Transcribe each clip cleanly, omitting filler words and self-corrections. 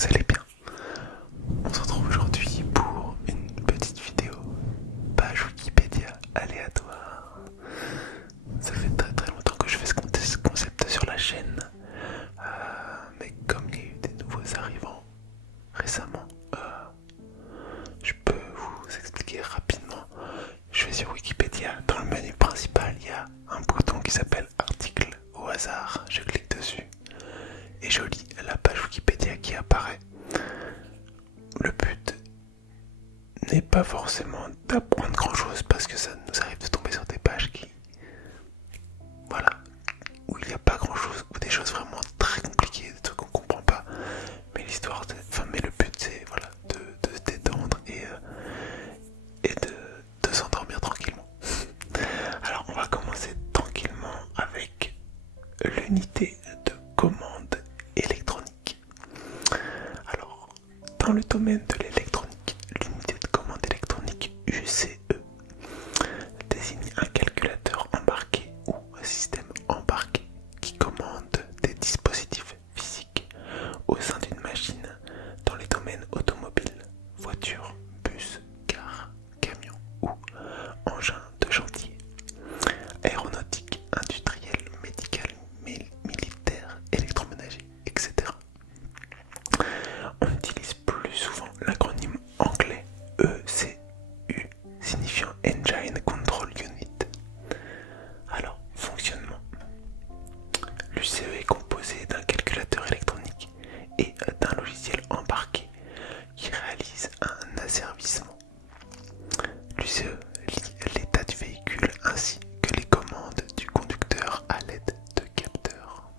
vous allez bien. On se retrouve aujourd'hui pour une petite vidéo, page Wikipédia aléatoire. Ça fait très très longtemps que je fais ce concept sur la chaîne, mais comme il y a eu des nouveaux arrivants récemment, je peux vous expliquer rapidement. Je vais sur Wikipédia, dans le menu principal il y a un bouton qui s'appelle article au hasard, je clique dessus et je lis la page Wikipédia qui apparaît. Le but n'est pas forcément d'apprendre grand chose parce que ça nous arrive de tomber sur des pages voilà, où il n'y a pas grand chose, ou des choses vraiment très compliquées, des trucs qu'on comprend pas. Mais mais le but c'est voilà, de se détendre et de s'endormir tranquillement. Alors on va commencer tranquillement avec l'unité de commande électronique. Alors, dans le domaine de l'électronique, l'unité de commande électronique UCE désigne un calculateur embarqué ou un système embarqué qui commande des dispositifs physiques au sein d'une machine dans les domaines automobiles, voitures, bus, cars, camions ou engins de chantier, aéronautique, industriel, médical, militaire, électroménager, etc. On utilise plus souvent l'acronyme anglais ECU signifiant Engine Control Unit. Alors, fonctionnement. L'UCE est composé d'un calculateur électronique et d'un logiciel embarqué qui réalise un asservissement. L'UCE lit l'état du véhicule ainsi que les commandes du conducteur à l'aide de capteurs.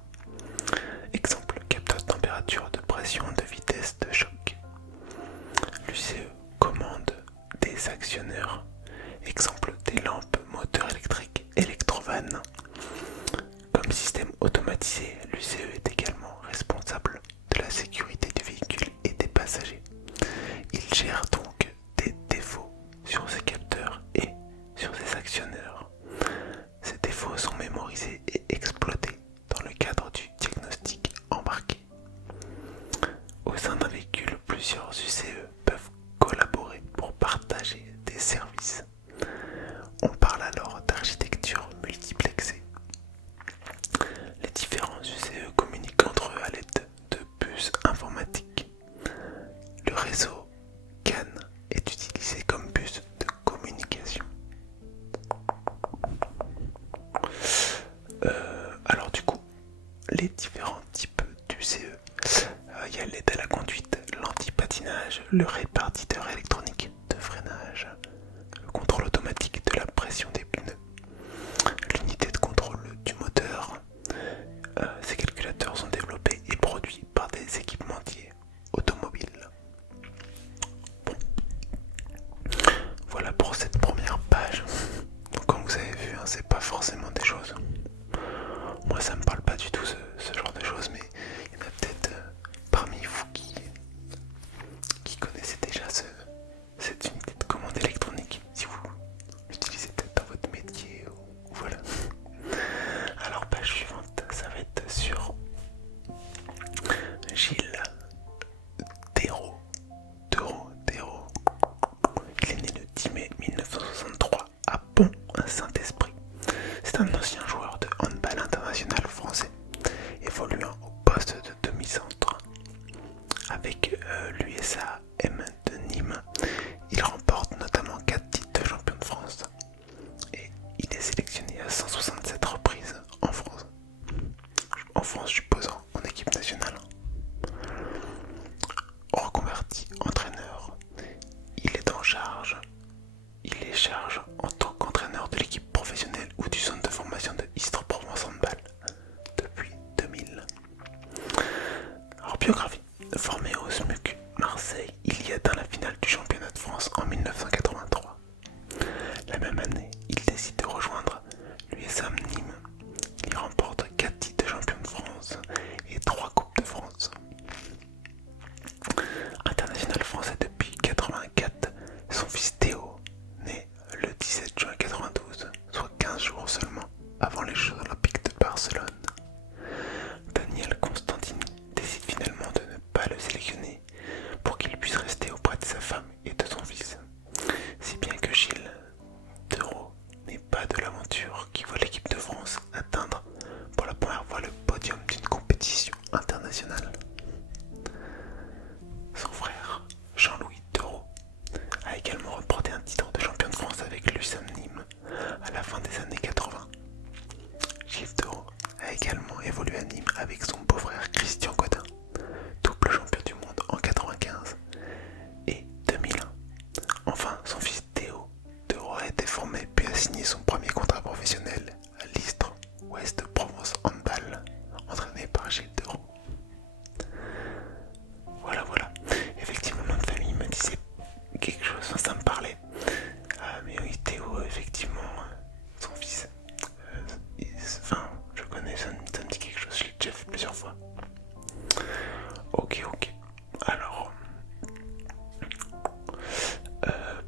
Exemple, capteur de température, de pression, de vitesse, de choc. L'UCE commande des actionneurs. Exemple, des lampes, moteurs électriques, électrovannes. Comme système automatisé, l'UCE est également responsable de la sécurité du véhicule et des passagers. Il gère donc des défauts sur ses capteurs et sur ses actionneurs. Ces défauts sont mémorisés et exploités dans le cadre du diagnostic embarqué. Au sein d'un véhicule, plusieurs UCE peuvent collaborer pour partager des services. On parle alors d'architecture multiplexée. Les différents UCE communiquent entre eux à l'aide de puces informatiques. Le réseau CAN est utilisé comme puce de communication. Alors du coup, les différents types d'UCE, il y a l'aide à la conduite, l'antipatinage, le répartiteur électronique de freinage, le contrôle automatique de la pression des pneus, l'unité de contrôle du moteur. Ces calculateurs sont développés et produits par des équipementiers automobiles. Bon, voilà pour cette première page. Donc, comme vous avez vu, c'est pas forcément des choses. Moi, ça me parle pas du tout ce genre de choses, mais il y en a peut-être parmi vous qui connaissez déjà cette unité de commande électronique, si vous l'utilisez peut-être dans votre métier ou voilà. Alors, page suivante, ça va être sur Gilles Dérault. Il est né le 10 mai 1963 à Pont-Saint-Esprit. C'est un ancien joueur de handball international français, évoluant au poste de demi-centre. Avec l'USAM de Nîmes, il remporte notamment 4 titres de champion de France et il est sélectionné à 167 reprises en France. En France, je suppose en équipe nationale. Reconverti entraîneur, il est charge en tant qu'entraîneur de l'équipe professionnelle ou du centre de formation de Istres-Provence Handball depuis 2000. Alors, biographie. Formé au SMUC Marseille, il y atteint la finale du championnat de France en 1983. La même année, il décide de rejoindre l'USAM Nîmes. Il remporte 4 titres de champion de France et 3 coupes de France. International français depuis 84, son fils Théo, né le 17 juin 92, soit 15 jours seulement avant les Jeux Olympiques de Barcelone. Daniel Constantini décide finalement de ne évolué à Nîmes avec son beau-frère Christian Godin, double champion du monde en 95 et 2001. Enfin, son fils Théo a été formé puis a signé son premier contrat professionnel à l'Istres Ouest Provence Handball, entraîné par Gilles Deroux. Voilà. Effectivement, mon nom de famille me disait quelque chose, ça me parlait. Mais oui, Théo, effectivement, son fils. Je connais, ça me dit quelque chose, je l'ai déjà fait plusieurs fois. Ok. Alors,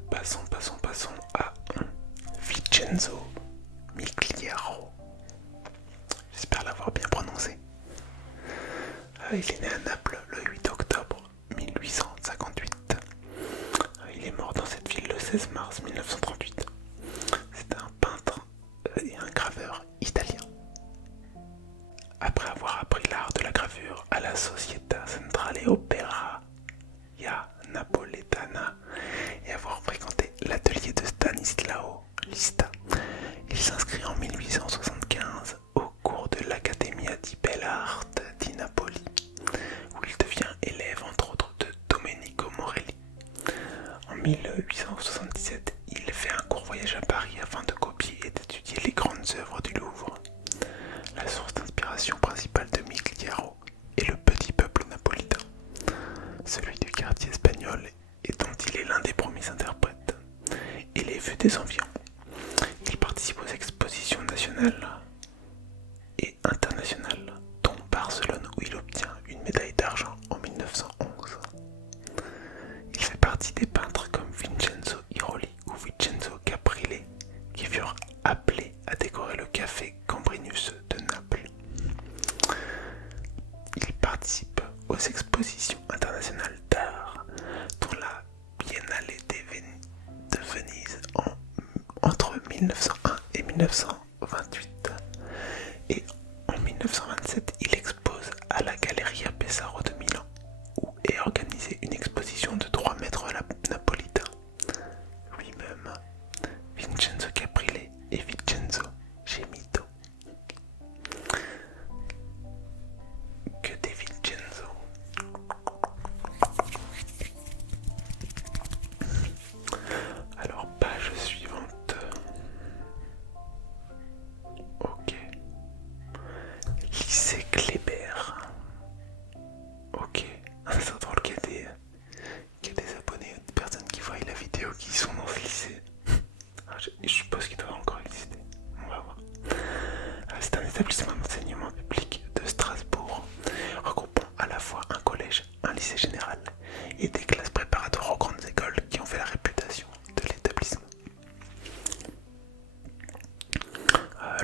passons à Vincenzo Migliaro. J'espère l'avoir bien prononcé. Il est né à Naples le 8 octobre 1858. Il est mort dans cette ville le 16 mars 1938. C'est un peintre et un graveur italien. Après avoir appris l'art de la gravure à la Società Centrale Operaia Napoletana et avoir fréquenté l'atelier de Stanislao Lista, il s'inscrit en 1875 au cours de l'Accademia di Belle Arte di Napoli, où il devient élève entre autres de Domenico Morelli. En 1877, il fait un court voyage à Paris afin de copier et d'étudier les grandes œuvres du Louvre. La source d'inspiration principale de Migliaro est le petit peuple napolitain, celui du quartier espagnol et dont il est l'un des premiers interprètes, et les vues des environs. Il participe aux expositions nationales et internationales, dont Barcelone où il obtient une médaille d'argent en 1911. Il fait partie des peintres comme Vincenzo Iroli ou Vincenzo Caprile qui furent appelés à décorer le café Gambrinus de Naples. Il participe aux expositions internationales d'art, dont la Biennale de Venise entre 1901 et 1928. Et en 1927, il expose à la Galleria Pesaro de Milan, où est organisée une exposition de 3 mètres napolitain. Lui-même, Vincenzo Caprile et Vincenzo Gemito. Que des Vincenzo. Alors, page suivante. Ok. Lycée Kléber. Ok. C'est drôle qu'il y a des abonnés, des personnes qui voient la vidéo qui sont dans ce lycée. Je suppose qu'il doit encore exister. On va voir. C'est un établissement d'enseignement public de Strasbourg, regroupant à la fois un collège, un lycée général et des classes préparatoires aux grandes écoles qui ont fait la réputation de l'établissement.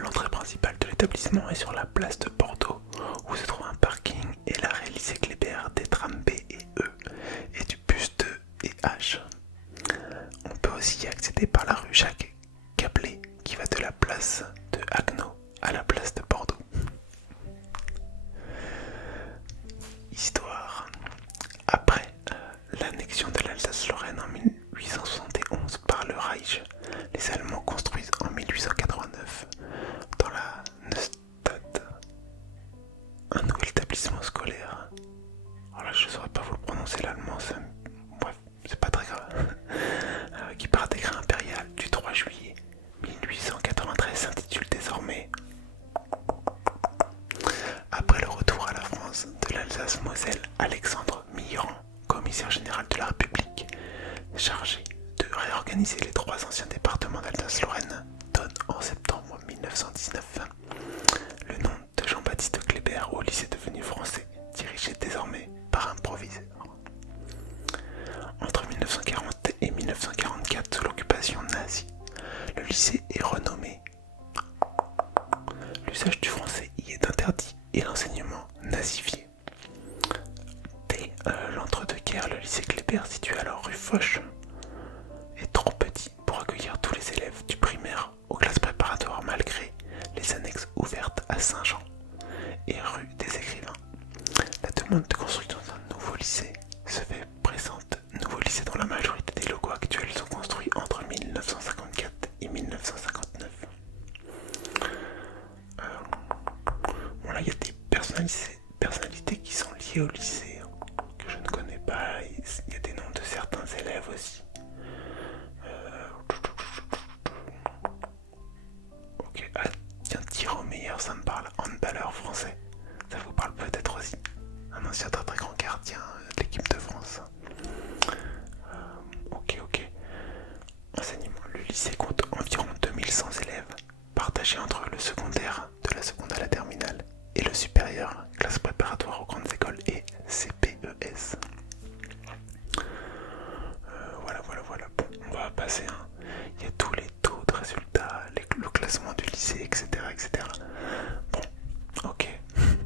L'entrée principale de l'établissement est sur la place de Bordeaux, où se trouve un parking et l'arrêt lycée Kléber des trams B et E et du bus 2 et H. On peut aussi y accéder par la rue Jacques Cablé qui va de la place de Haguenau à la place de Bordeaux. Histoire. Après l'annexion de l'Alsace-Lorraine en 1871 par le Reich, les Allemands construisent en 1889 dans la Neustadt un nouvel établissement scolaire. Alors là, je ne saurais pas vous le prononcer l'allemand, bref, c'est pas très grave. Qui par décret impérial du 3 juillet 1893 s'intitule désormais Après le retour à la France de l'Alsace-Moselle, Alexandre Millerand, commissaire général de la République, chargé de réorganiser les 3 anciens départements d'Alsace-Lorraine, donne en septembre 1919 le nom de Jean-Baptiste Kléber au lycée devenu français, dirigé désormais par un proviseur. Entre 1940 et 1944, sous l'occupation nazie, le lycée est renommé. L'usage du français y est interdit et l'enseignement nazifié. Dès l'entre-deux-guerres, le lycée Kléber, situé alors rue Foch, est trop petit pour accueillir tous les élèves du primaire aux classes préparatoires malgré les annexes ouvertes à Saint-Jean et rue des Écrivains. La demande de construction d'un nouveau lycée se fait pressante. Nouveau lycée dont la majorité des locaux actuels sont construits entre 1954 et 1959. Bon là il y a des personnalités qui sont liées au lycée, que je ne connais pas. Il y a des noms de certains élèves aussi. Ok, ah tiens, tir au meilleur, ça me parle. Handballeur français, ça vous parle peut-être aussi. Un ancien très très grand gardien de l'équipe de France. Ok. Enseignement, le lycée compte environ 2100 élèves, partagés entre le secondaire, de la seconde à la terminale, et le supérieur, classe préparatoire aux grandes écoles et CPES. Voilà. Bon, on va passer. Il y a tous les taux de résultats, le classement du lycée, etc. Bon, ok.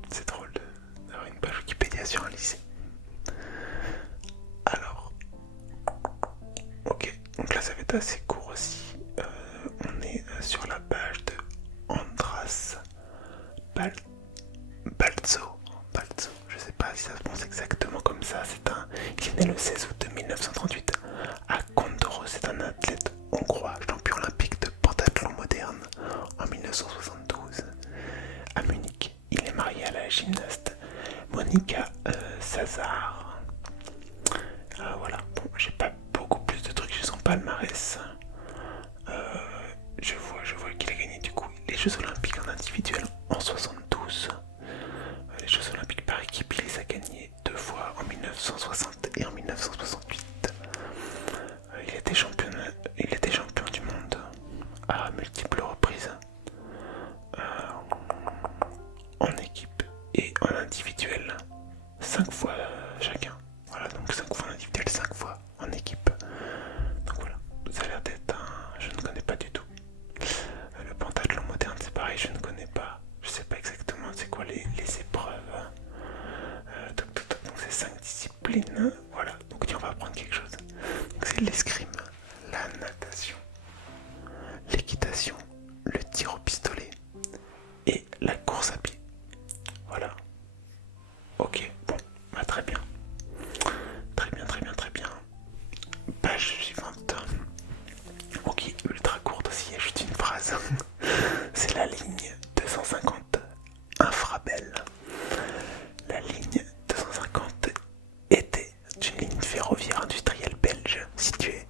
C'est drôle d'avoir une page Wikipédia sur un lycée. Alors, ok. Donc là, ça va être assez court aussi. On est sur la page de Andras Balzo. Je sais pas si ça se prononce exactement comme ça. Il est né le 16 août 1938 à Kondoro. C'est un athlète hongrois, champion olympique de pentathlon moderne en 1972 à Munich. Il est marié à la gymnaste Monika Sazar. Voilà, bon, j'ai pas beaucoup plus de trucs sur son palmarès. Je vois qu'il a gagné du coup les Jeux Olympiques en individuel en 72. Les Jeux Olympiques par équipe, il les a gagnés 2 fois en 1960 et en 1968. Il était champion du monde à multiples reprises, en équipe et en individuel, 5 fois chacun. Voilà, donc 5 fois en individuel, 5 fois en équipe. Donc voilà, ça a l'air d'être je ne connais pas du tout. Le pentathlon moderne, c'est pareil, je ne connais pas. Je sais pas exactement c'est quoi les épreuves. Donc c'est 5 disciplines. Voilà, donc on va apprendre quelque chose. Donc c'est l'escrime, la natation, l'équitation, le tir au pistolet et la course à pied. Voilà. Ok, bon, bah très bien. Très bien. Page suivante. Ok, ultra courte aussi, il y a juste une phrase. C'est la ligne 250 infrabelle. La ligne 250 était une ligne ferroviaire industrielle belge située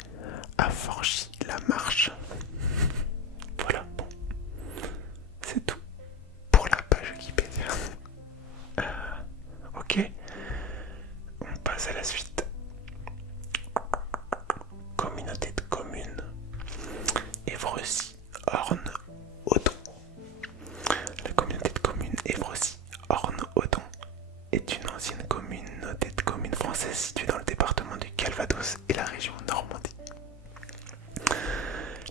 à Forgy-la-Marche. Voilà, bon. C'est tout pour la page Wikipédia. Ok, on passe à la suite. Communauté de communes Évrecy, Orne, Odon. La communauté de communes Évrecy, Orne, Odon est une ancienne communauté de communes française située dans le département du Calvados et la région Normandie.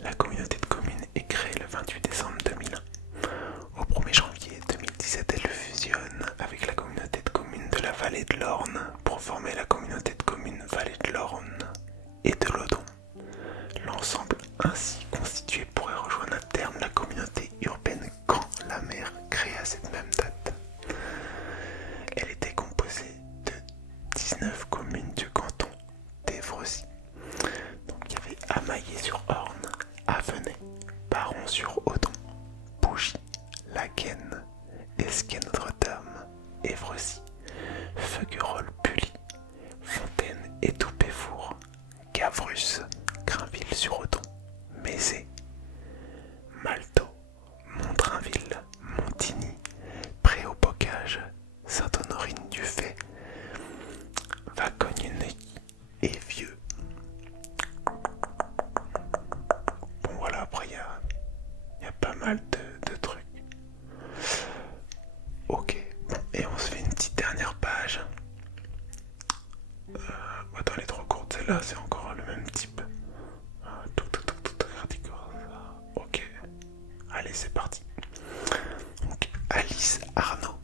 La communauté de communes est créée le 28 décembre 2001. Au 1er janvier 2017, elle fusionne avec la communauté de communes de la vallée de l'Orne pour former la communauté de communes Vallée de l'Orne et de l'Odon. L'ensemble ainsi constitué pourrait rejoindre à terme la communauté urbaine Caen-la-Mer créée à cette même date. Elle était composée de 19 communes du canton d'Évrecy. Donc il y avait Amaillé-sur-Orne, Avenay, Baron-sur-Odon, Bougie, Laquenne, Esquet-Notre-Dame, Évrecy, Feuguerolles-Pully, Fontaine et Toupéfour, Gavrus, Grainville-sur-Odon, Mézé, Malto, Montrainville, Montigny, Pré-au-Bocage, Sainte-Honorine-du-Fait, Vacogne-Neuilly et Vieux. Bon voilà, après il y a pas mal de trucs. Ok, bon, et on se fait une petite dernière page. Attends, elle est trop courte, celle-là, c'est encore le même type. Ok, allez, c'est parti. Donc, Alice Arnaud.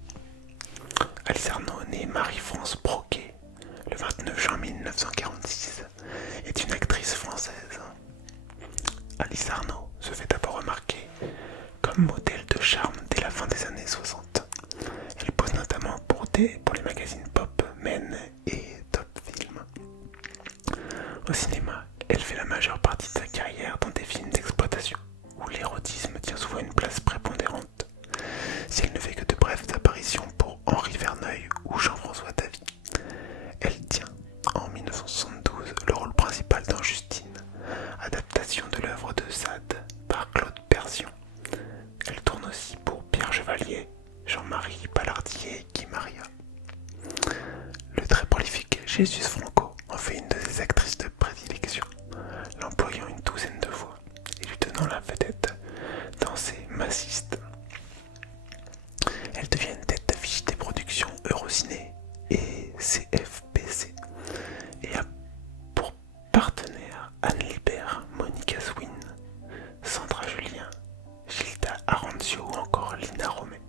Alice Arnaud, née Marie-France Broquet le 29 juin 1946, est une actrice française. Alice Arnaud se fait d'abord remarquer comme modèle de charme dès la fin des années 60. Elle pose notamment pour les magazines Pop, Men et Top Film. Au cinéma, elle fait la majeure partie de sa carrière dans des films d'exploitation où l'érotisme tient souvent une place prépondérante. Si elle ne fait que de brèves apparitions pour Henri Maria. Le très prolifique Jesus Franco en fait une de ses actrices de prédilection, l'employant une douzaine de fois et lui donnant la vedette dans ses massistes. Elle devient une tête d'affiche des productions Eurociné et CFPC et a pour partenaire Anne Libert, Monica Swin, Sandra Julien, Gilda Aranzio ou encore Lina Romay.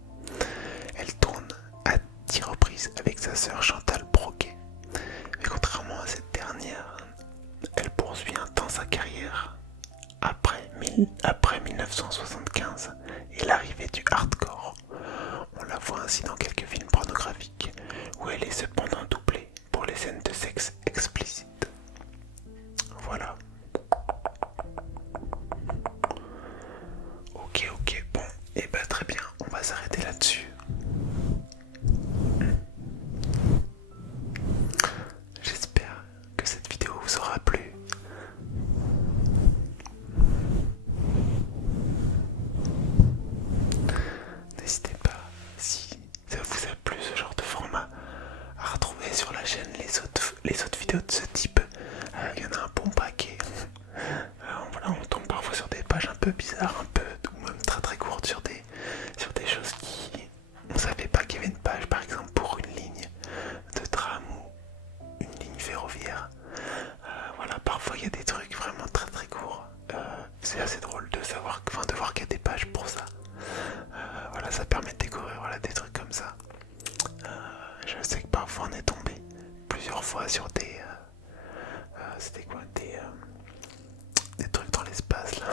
Elle tourne à 10 reprises avec sa sœur Chantal Broquet. Mais contrairement à cette dernière, elle poursuit un temps sa carrière après 1975 et l'arrivée du hardcore. On la voit ainsi dans quelques films pornographiques où elle est cependant doublée pour les scènes de sexe explicites. Voilà. Ok, bon, et bah très bien, on va s'arrêter là-dessus. J'espère que cette vidéo vous aura plu. N'hésitez pas, si ça vous a plu ce genre de format, à retrouver sur la chaîne les autres vidéos de ce type. Il y en a un bon paquet. Voilà, on tombe parfois sur des pages un peu bizarres, ou même très très courtes sur des choses qui... On savait pas qu'il y avait une page, par exemple, pour une ligne de tram ou une ligne ferroviaire. Voilà, parfois il y a des trucs vraiment très très courts. C'est assez drôle de savoir, de voir qu'il y a des pages pour ça. Voilà, ça permet de découvrir des trucs comme ça. Je sais que parfois on est tombé plusieurs fois sur des... c'était quoi des trucs dans l'espace là,